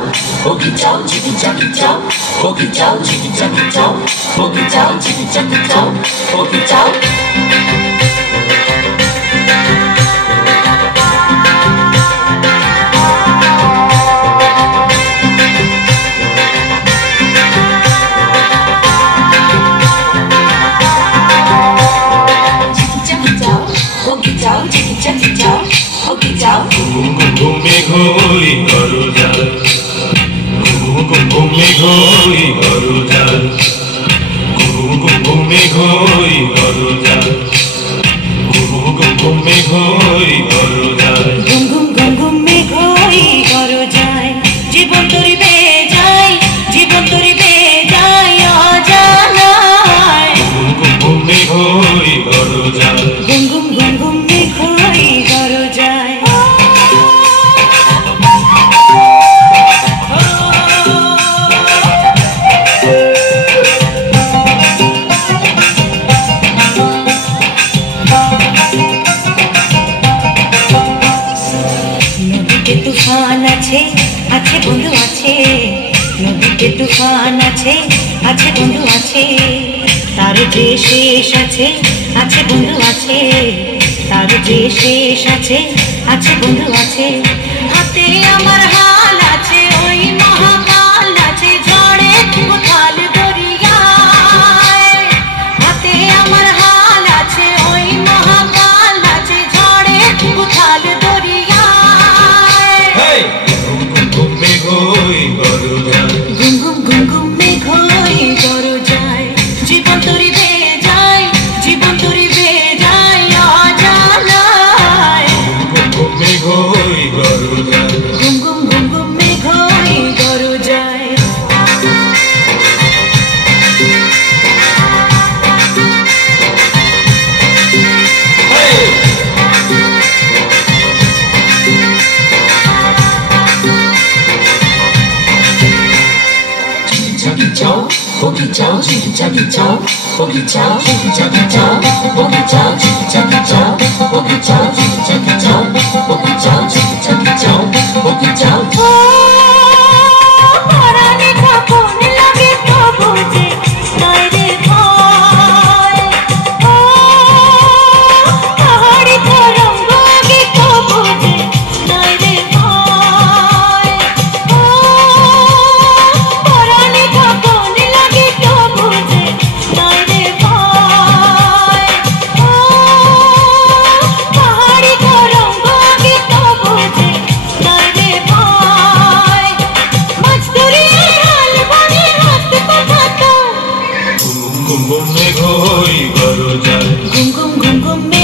chow, boogie chow, chicky chucky chow, boogie chow, chicky chucky chow, boogie chow, chicky chucky chow, boogie chow. ঘুমে ঘুরি করো যার ঘুমে ঘুরি করো যার ঘুমে ঘুরি করো যার ঘুমে ঘুরি করো যার ঘুম ঘুম ঘুম ঘুমে ঘুরি করো যায় জীবন তরি বেয়ে যায় জীবন তরি বেয়ে যায় অজানায় ঘুমে ঘুরি করো যার ঘুম ঘুম ঘুম ঘুমে ঘুরি করো যায় তুফান আছে আছে বন্ধু আছে নদীতে তুফান আছে আছে বন্ধু আছে তার যে শেষ আছে আছে বন্ধু আছে তার যে শেষ আছে আছে বন্ধু আছে হাতে আমার হাল আছে ওই মহাকাল আছে ঝড়ে উথাল দরিয়ায় হাতে আমার হাল আছে ওই মহাকাল আছে ঝড়ে উথাল দরিয়ায় ঘুমে ঘুরি করো যার ঘুম ঘুম ঘুম ঘুমে ঘুরি করো যায় জীবন তরি বেয়ে যায় জীবন তরি বেয়ে যায় অজানায় ঘুমে ঘুরি করো যার ঘুম ঘুম ঘুম ঘুমে ঘুরি করো যায় Boogie chow, chicky chucky chow, boogie chow, chicky chucky chow, boogie chow, chicky chucky chow, boogie chow, chicky chucky chow, boogie chow, chicky chucky chow, boogie chow. পরাণে কাঁপন লাগে তবু যে নয় রে ভয় পাহাড়ি তরঙ্গ আগে তবু যে নয় রে ভয় পরাণে কাঁপন লাগে তবু যে নয় রে ভয় পাহাড়ি তরঙ্গ আগে তবু যে নয় রে ভয় মাছ দরিয়ার হাল বনে হাত পাঠাতো ঘুমে ঘুরি করো যার ঘুম ঘুম ঘুম ঘুমে